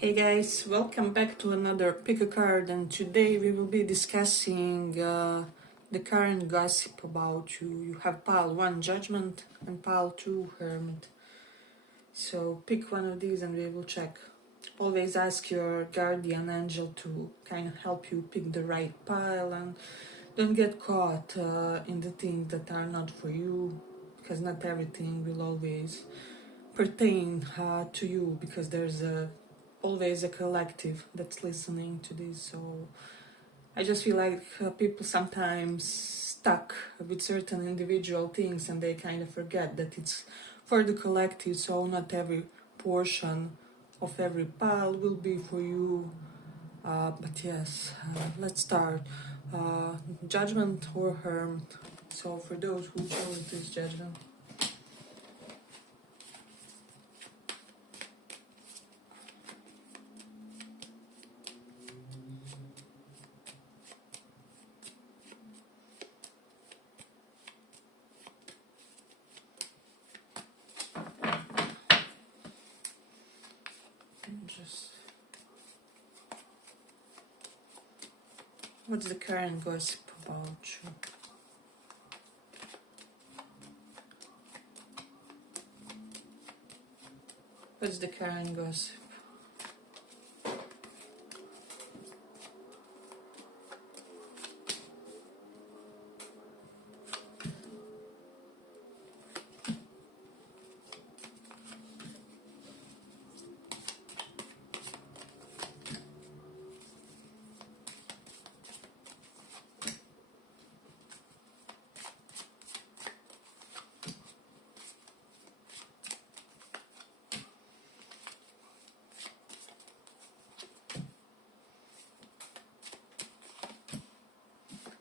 Hey guys, welcome back to another pick a card, and today we will be discussing the current gossip about you. You have pile 1 Judgment and pile 2 Hermit. So pick one of these and we will check. Always ask your guardian angel to kind of help you pick the right pile and don't get caught in the things that are not for you, because not everything will always pertain to you, because there's always a collective that's listening to this. So I just feel like people sometimes stuck with certain individual things and they kind of forget that it's for the collective. So not every portion of every pile will be for you, but yes, let's start. Judgment or Hermit. So for those who chose this Judgment, just what's the current gossip about you? What's the current gossip?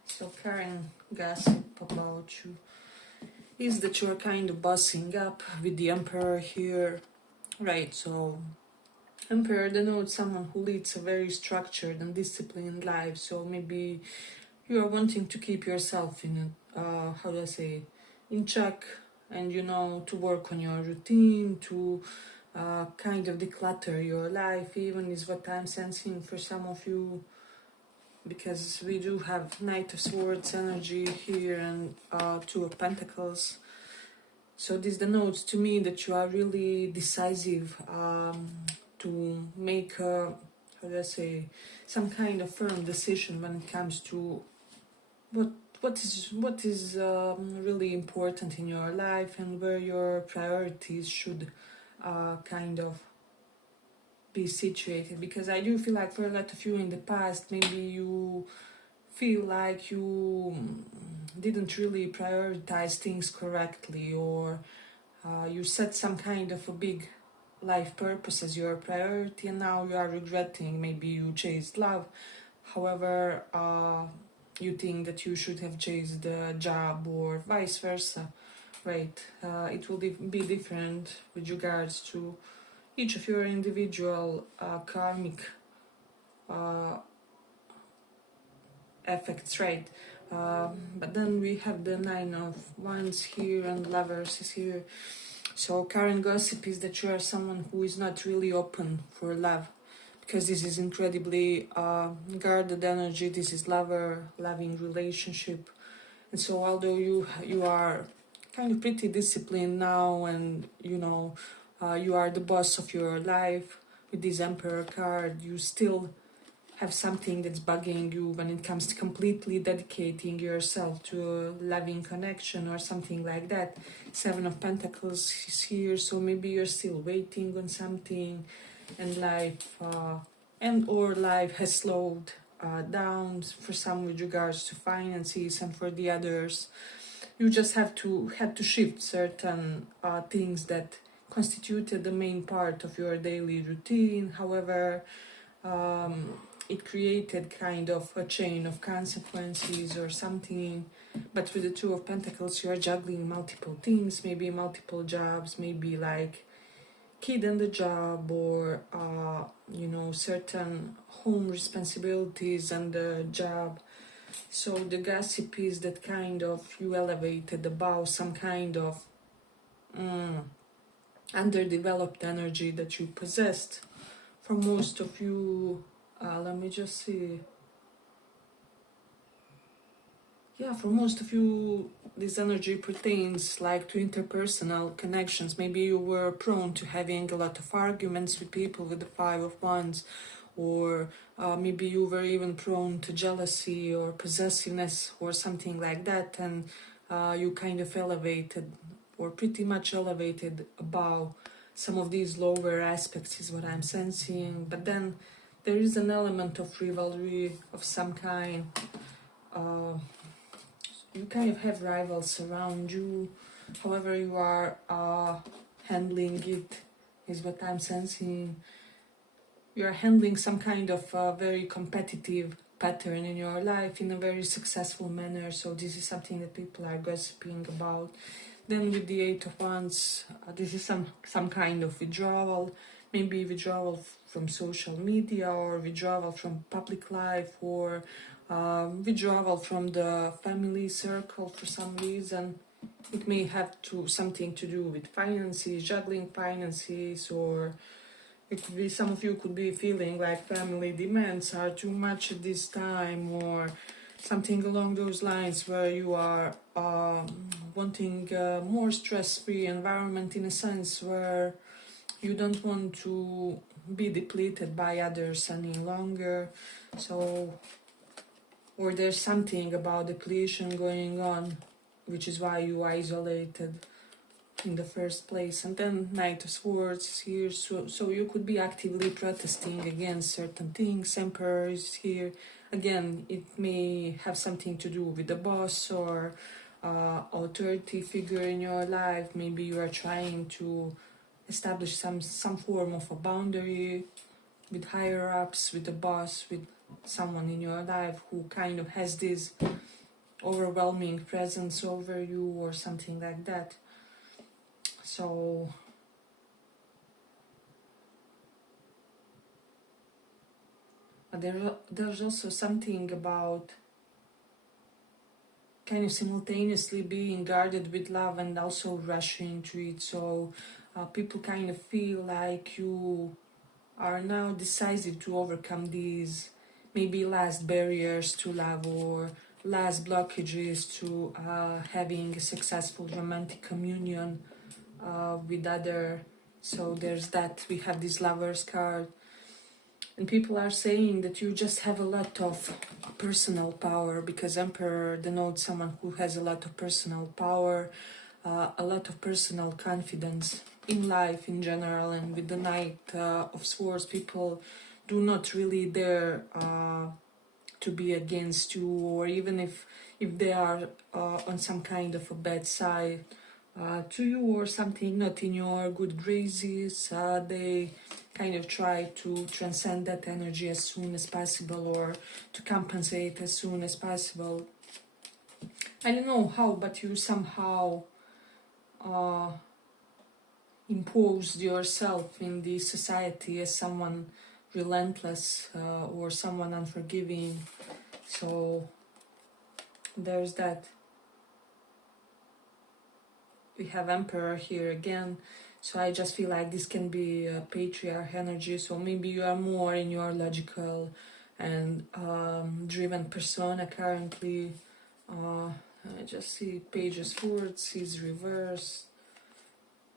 So current gossip about you is that you're kind of bossing up with the Emperor here, right? So Emperor denotes someone who leads a very structured and disciplined life. So maybe you are wanting to keep yourself in how do I say, in check, and to work on your routine, to kind of declutter your life, even is what I'm sensing for some of you, because we do have Knight of Swords energy here and Two of Pentacles. So this denotes to me that you are really decisive to make how do I say, some kind of firm decision when it comes to what is really important in your life and where your priorities should kind of be situated. Because I do feel like for a lot of you in the past, maybe you feel like you didn't really prioritize things correctly, or you set some kind of a big life purpose as your priority, and now you are regretting. Maybe you chased love, however you think that you should have chased the job, or vice versa, right? It will be different with regards to each of your individual karmic effects, right? But then we have the Nine of Wands here and Lovers is here. So current gossip is that you are someone who is not really open for love, because this is incredibly guarded energy. This is loving relationship. And so although you are kind of pretty disciplined now, and you are the boss of your life with this Emperor card, you still have something that's bugging you when it comes to completely dedicating yourself to a loving connection or something like that. Seven of Pentacles is here, so maybe you're still waiting on something, and life life has slowed down for some with regards to finances, and for the others you just had to shift certain things that constituted the main part of your daily routine. However, it created kind of a chain of consequences or something. But with the Two of Pentacles, you are juggling multiple things, maybe multiple jobs, maybe like kid and the job, or certain home responsibilities and the job. So the gossip is that kind of you elevated above some kind of underdeveloped energy that you possessed for most of you, let me just see. Yeah, for most of you, this energy pertains like to interpersonal connections. Maybe you were prone to having a lot of arguments with people with the Five of Wands, or maybe you were even prone to jealousy or possessiveness or something like that, and you kind of elevated or pretty much elevated above some of these lower aspects is what I'm sensing. But then there is an element of rivalry of some kind. You kind of have rivals around you. However you are handling it is what I'm sensing. You are handling some kind of very competitive pattern in your life in a very successful manner. So this is something that people are gossiping about. Then with the Eight of Wands, this is some kind of withdrawal. Maybe withdrawal from social media, or withdrawal from public life, or withdrawal from the family circle for some reason. It may have something to do with finances, juggling finances, or it could be some of you could be feeling like family demands are too much at this time, or something along those lines, where you are wanting a more stress-free environment, in a sense where you don't want to be depleted by others any longer. So, or there's something about depletion going on, which is why you isolated in the first place. And then Knight of Swords is here, so you could be actively protesting against certain things. Emperor is here. Again, it may have something to do with the boss or authority figure in your life. Maybe you are trying to establish some form of a boundary with higher ups, with the boss, with someone in your life who kind of has this overwhelming presence over you or something like that. So there's also something about kind of simultaneously being guarded with love and also rushing to it. So people kind of feel like you are now decisive to overcome these maybe last barriers to love, or last blockages to having a successful romantic communion with other. So there's that. We have this Lover's card, and people are saying that you just have a lot of personal power, because Emperor denotes someone who has a lot of personal power, a lot of personal confidence in life in general. And with the Knight of Swords, people do not really dare to be against you, or even if they are on some kind of a bad side to you, or something not in your good graces, they kind of try to transcend that energy as soon as possible, or to compensate as soon as possible. I don't know how, but you somehow imposed yourself in the society as someone relentless or someone unforgiving. So there's that. We have Emperor here again, so I just feel like this can be a patriarch energy. So maybe you are more in your logical and driven persona currently. I just see Page of Swords is reversed.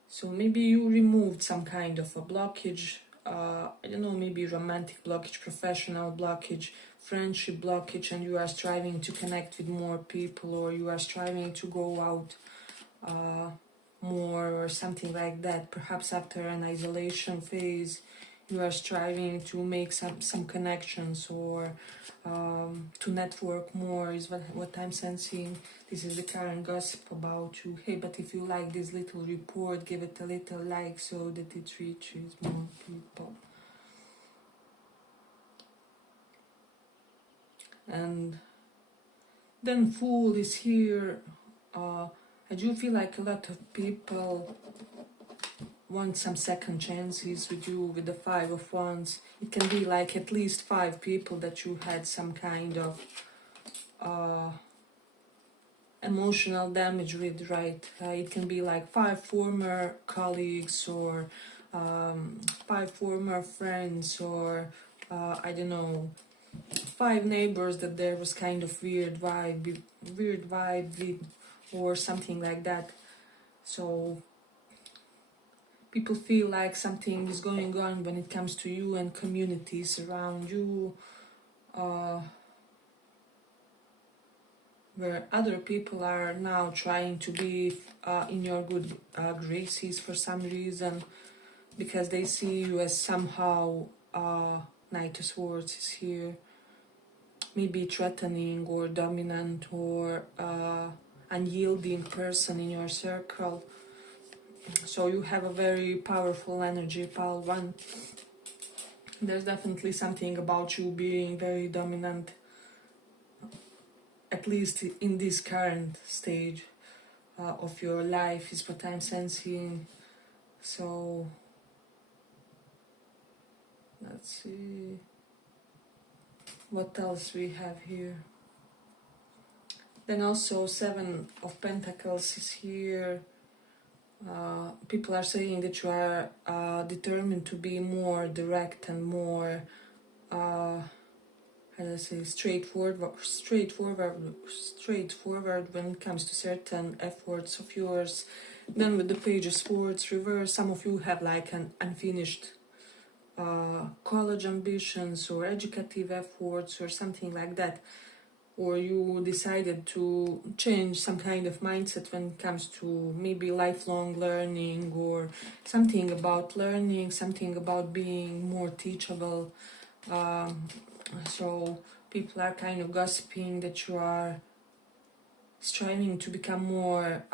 So maybe you removed some kind of a blockage. I don't know, maybe romantic blockage, professional blockage, friendship blockage, and you are striving to connect with more people, or you are striving to go out more, or something like that. Perhaps after an isolation phase, you are striving to make some connections, or to network more, is what I'm sensing. This is the current gossip about you. Hey, but if you like this little report, give it a little like so that it reaches more people. And then Fool is here. I do feel like a lot of people want some second chances with you with the Five of Wands. It can be like at least 5 people that you had some kind of emotional damage with, right? It can be like 5 former colleagues, or 5 former friends, or I don't know, 5 neighbors that there was kind of weird vibe with, or something like that. So people feel like something is going on when it comes to you and communities around you, where other people are now trying to be in your good graces for some reason, because they see you as somehow, Knight of Swords is here, maybe threatening or dominant or unyielding person in your circle. So you have a very powerful energy, pile 1. There's definitely something about you being very dominant, at least in this current stage of your life, is what I'm sensing. So let's see what else we have here. Then also 7 of Pentacles is here. People are saying that you are determined to be more direct and more, how do I say, straightforward when it comes to certain efforts of yours. Then with the Page of Swords reverse, some of you have like an unfinished college ambitions or educative efforts or something like that, or you decided to change some kind of mindset when it comes to maybe lifelong learning, or something about learning, something about being more teachable. So people are kind of gossiping that you are striving to become more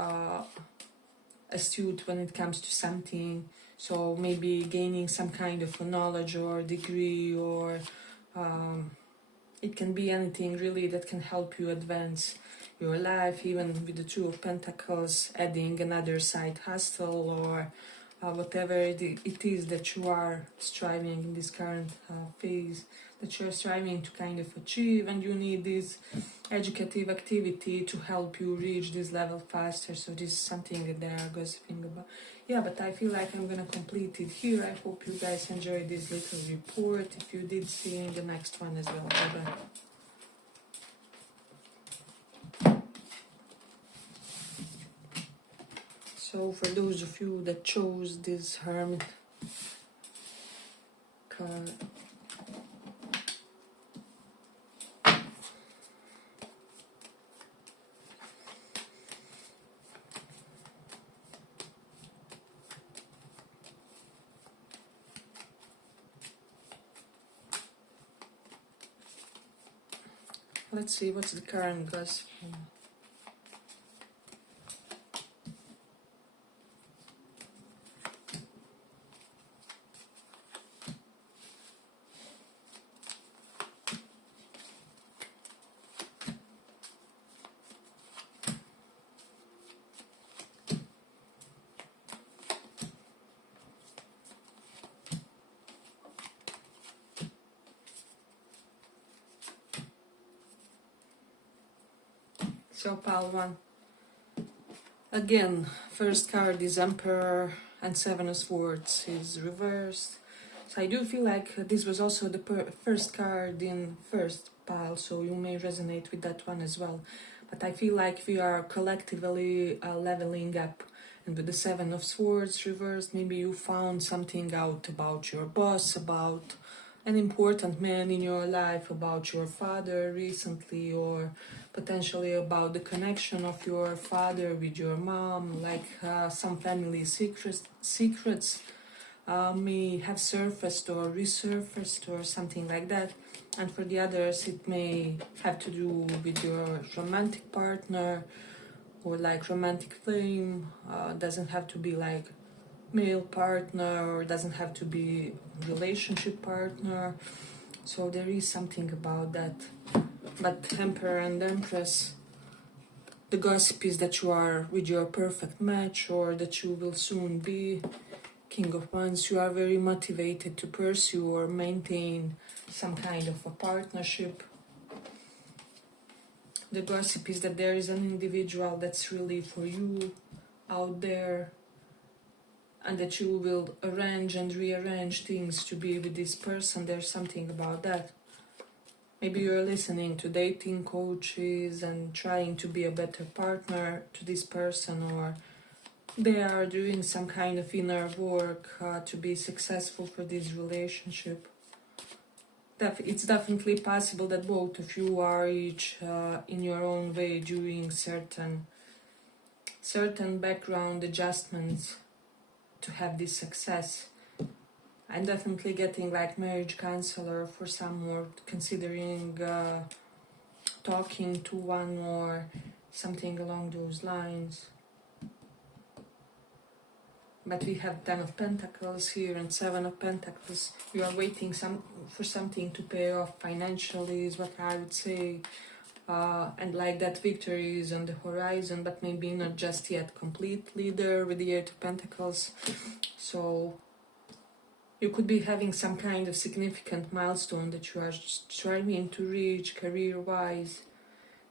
astute when it comes to something. So maybe gaining some kind of a knowledge or degree, or it can be anything really that can help you advance your life, even with the 2 of Pentacles, adding another side hustle, or whatever it is that you are striving in this current phase, that you're striving to kind of achieve, and you need this educative activity to help you reach this level faster. So this is something that they are gossiping about. Yeah, but I feel like I'm gonna complete it here. I hope you guys enjoyed this little report. If you did, see you in the next one as well. Bye bye. So for those of you that chose this Hermit card, let's see what's the current gossip. So pile 1. Again, first card is Emperor, and 7 of Swords is reversed. So I do feel like this was also the first card in first pile, so you may resonate with that one as well. But I feel like we are collectively leveling up. And with the 7 of Swords reversed, maybe you found something out about your boss, about an important man in your life, about your father recently, or potentially about the connection of your father with your mom, like some family secrets may have surfaced or resurfaced or something like that. And for the others, it may have to do with your romantic partner, or like romantic flame. Doesn't have to be like male partner, or doesn't have to be relationship partner. So there is something about that. But Emperor and Empress, the gossip is that you are with your perfect match, or that you will soon be. King of Wands, you are very motivated to pursue or maintain some kind of a partnership. The gossip is that there is an individual that's really for you out there, and that you will arrange and rearrange things to be with this person. There's something about that. Maybe you're listening to dating coaches and trying to be a better partner to this person, or they are doing some kind of inner work to be successful for this relationship. It's definitely possible that both of you are each in your own way doing certain background adjustments to have this success. I'm definitely getting like marriage counselor for some, or considering talking to one, or something along those lines. But we have 10 of Pentacles here and 7 of Pentacles. You are waiting for something to pay off financially, is what I would say. And like that victory is on the horizon, but maybe not just yet completely there with the 8 of Pentacles. So you could be having some kind of significant milestone that you are striving to reach career-wise.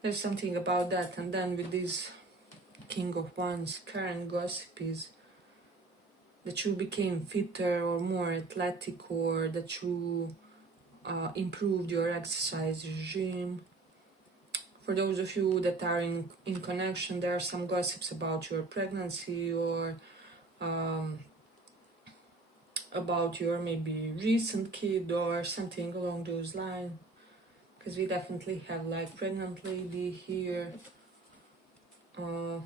There's something about that. And then with this King of Wands, current gossip is that you became fitter or more athletic, or that you improved your exercise regime. For those of you that are in connection, there are some gossips about your pregnancy, or about your maybe recent kid or something along those lines, because we definitely have like pregnant lady here, or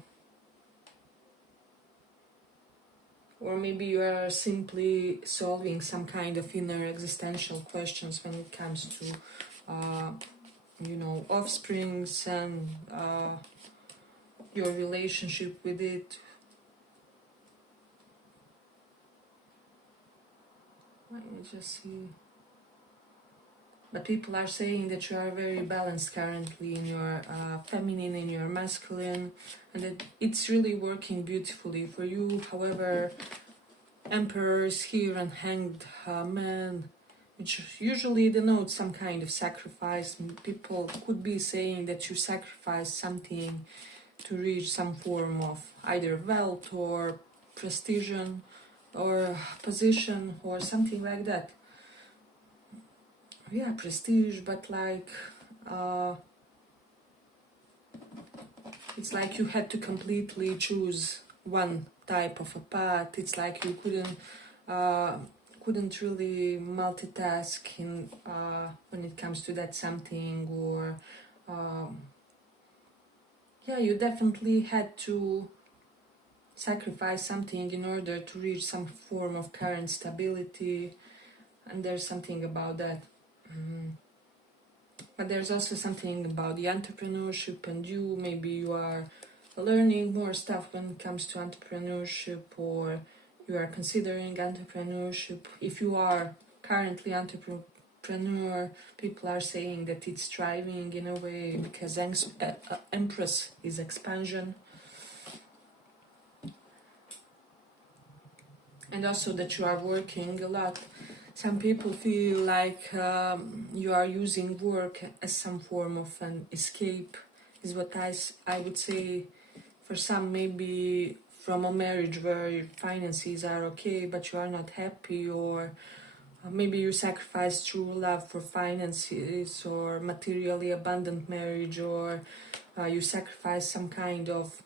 maybe you are simply solving some kind of inner existential questions when it comes to you know, offsprings and your relationship with it. Let me just see. But people are saying that you are very balanced currently in your feminine, in your masculine, and that it's really working beautifully for you. However, Emperors here and Hanged Man, which usually denotes some kind of sacrifice. People could be saying that you sacrifice something to reach some form of either wealth or prestige or position or something like that. Yeah, prestige, but like it's like you had to completely choose one type of a path. It's like you couldn't really multitask in when it comes to that something, or yeah, you definitely had to sacrifice something in order to reach some form of current stability, and there's something about that. But there's also something about the entrepreneurship, and maybe you are learning more stuff when it comes to entrepreneurship, or you are considering entrepreneurship. If you are currently entrepreneur, people are saying that it's thriving in a way, because Empress is expansion. And also that you are working a lot. Some people feel like you are using work as some form of an escape, is what I would say. For some, maybe from a marriage where your finances are okay, but you are not happy, or maybe you sacrifice true love for finances, or materially abundant marriage, or you sacrifice some kind of,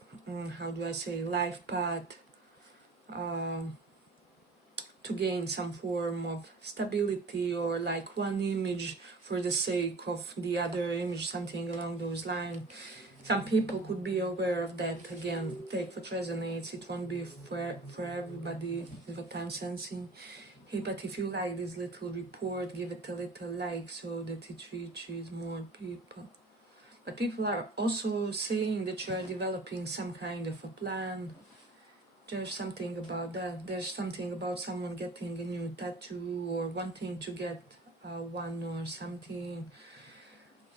how do I say, life path, to gain some form of stability, or like one image for the sake of the other image, something along those lines. Some people could be aware of that. Again, take what resonates. It won't be for everybody, is what I'm sensing. Hey, but if you like this little report, give it a little like so that it reaches more people. But people are also saying that you are developing some kind of a plan. There's something about that. There's something about someone getting a new tattoo, or wanting to get one or something.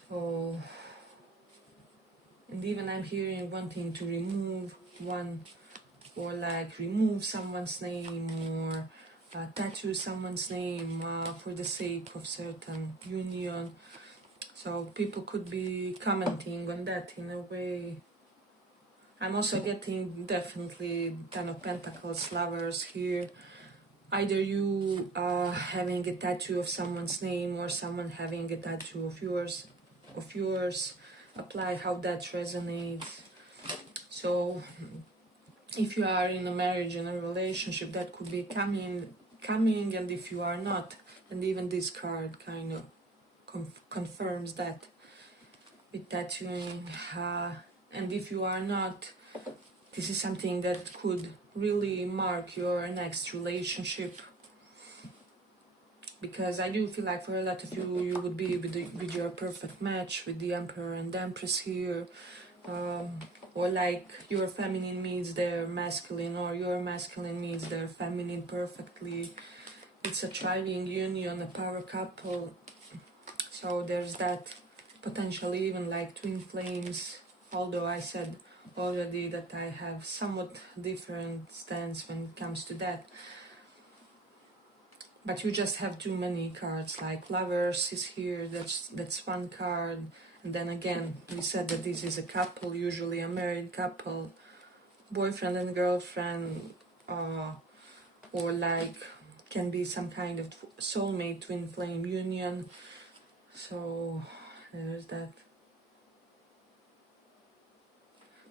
So, and even I'm hearing wanting to remove one, or like remove someone's name, or tattoo someone's name for the sake of certain union. So people could be commenting on that in a way. I'm also getting definitely Ten of Pentacles, Lovers here. Either you having a tattoo of someone's name or someone having a tattoo of yours. Apply how that resonates. So if you are in a marriage, in a relationship, that could be coming, and if you are not, and even this card kind of confirms that with tattooing, and if you are not, this is something that could really mark your next relationship, because I do feel like for a lot of you, you would be with your perfect match, with the Emperor and Empress here, or like your feminine meets their masculine, or your masculine meets their feminine perfectly. It's a thriving union, a power couple. So there's that, potentially even like twin flames, although I said already that I have somewhat different stance when it comes to that. But you just have too many cards, like Lovers is here, that's one card. And then again, we said that this is a couple, usually a married couple, boyfriend and girlfriend, or like can be some kind of soulmate twin flame union. So there's that.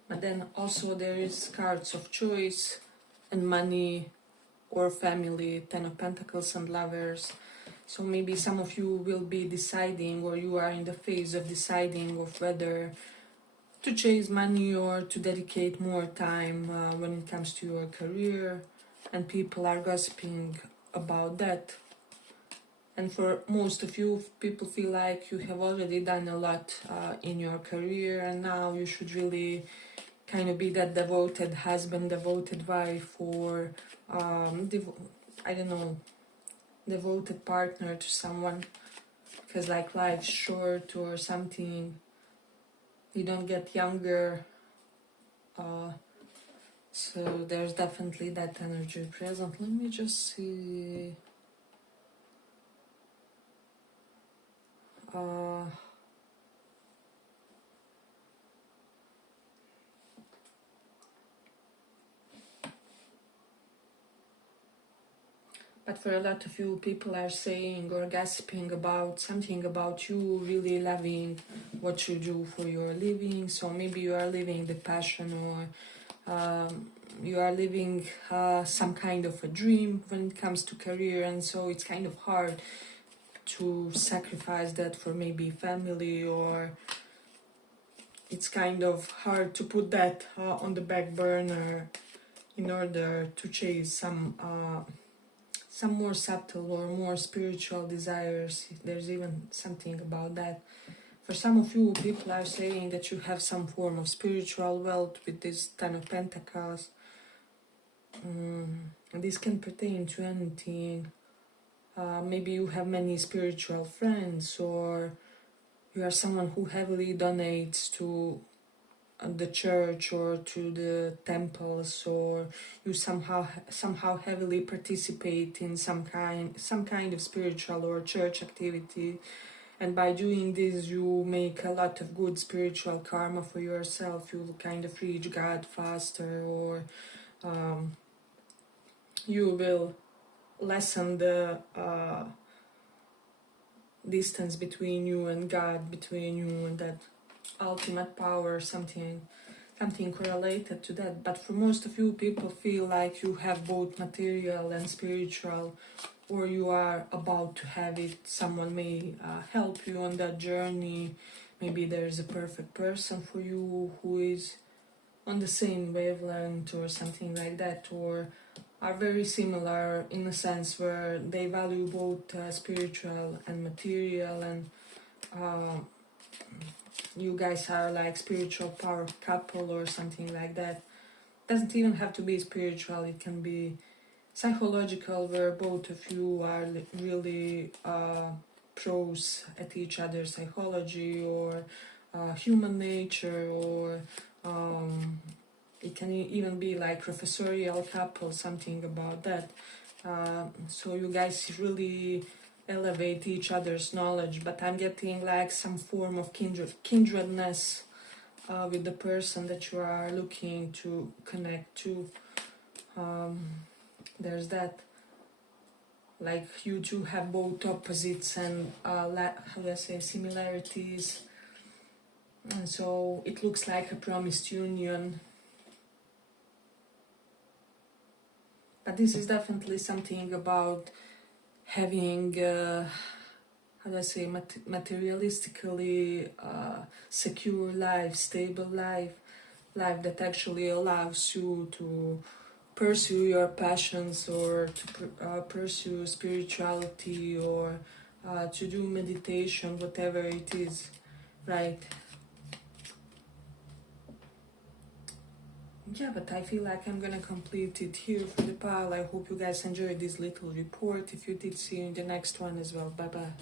But then also there is cards of choice and money or family, Ten of Pentacles and Lovers. So maybe some of you will be deciding, or you are in the phase of deciding of whether to chase money or to dedicate more time when it comes to your career, and people are gossiping about that. And for most of you, people feel like you have already done a lot in your career, and now you should really kind of be that devoted husband, devoted wife, or I don't know, devoted partner to someone, because like life's short or something, you don't get younger, so there's definitely that energy present. Let me just see. But for a lot of you, people are saying or gossiping about something about you really loving what you do for your living. So maybe you are living the passion, or you are living some kind of a dream when it comes to career, and so it's kind of hard to sacrifice that for maybe family, or it's kind of hard to put that on the back burner in order to chase some more subtle or more spiritual desires, if there's even something about that. For some of you, people are saying that you have some form of spiritual wealth with this Ten of Pentacles. And this can pertain to anything. Maybe you have many spiritual friends, or you are someone who heavily donates to the church or to the temples, or you somehow heavily participate in some kind of spiritual or church activity, and by doing this you make a lot of good spiritual karma for yourself. You will kind of reach God faster, or you will lessen the distance between you and God, between you and that ultimate power, something correlated to that. But for most of you, people feel like you have both material and spiritual, or you are about to have it. Someone may help you on that journey. Maybe there's a perfect person for you who is on the same wavelength or something like that, or are very similar in a sense where they value both spiritual and material, and you guys are like spiritual power couple or something like that. Doesn't even have to be spiritual, it can be psychological, where both of you are really pros at each other's psychology, or human nature, or it can even be like professorial couple, something about that. So you guys really elevate each other's knowledge, but I'm getting like some form of kindredness with the person that you are looking to connect to. There's that, like you two have both opposites and how do I say, similarities, and so it looks like a promised union. But this is definitely something about having how do I say, materialistically secure life, stable life that actually allows you to pursue your passions, or to pursue spirituality, or to do meditation, whatever it is, right? Yeah, but I feel like I'm gonna complete it here for the pile. I hope you guys enjoyed this little report. If you did, see you in the next one as well. Bye bye.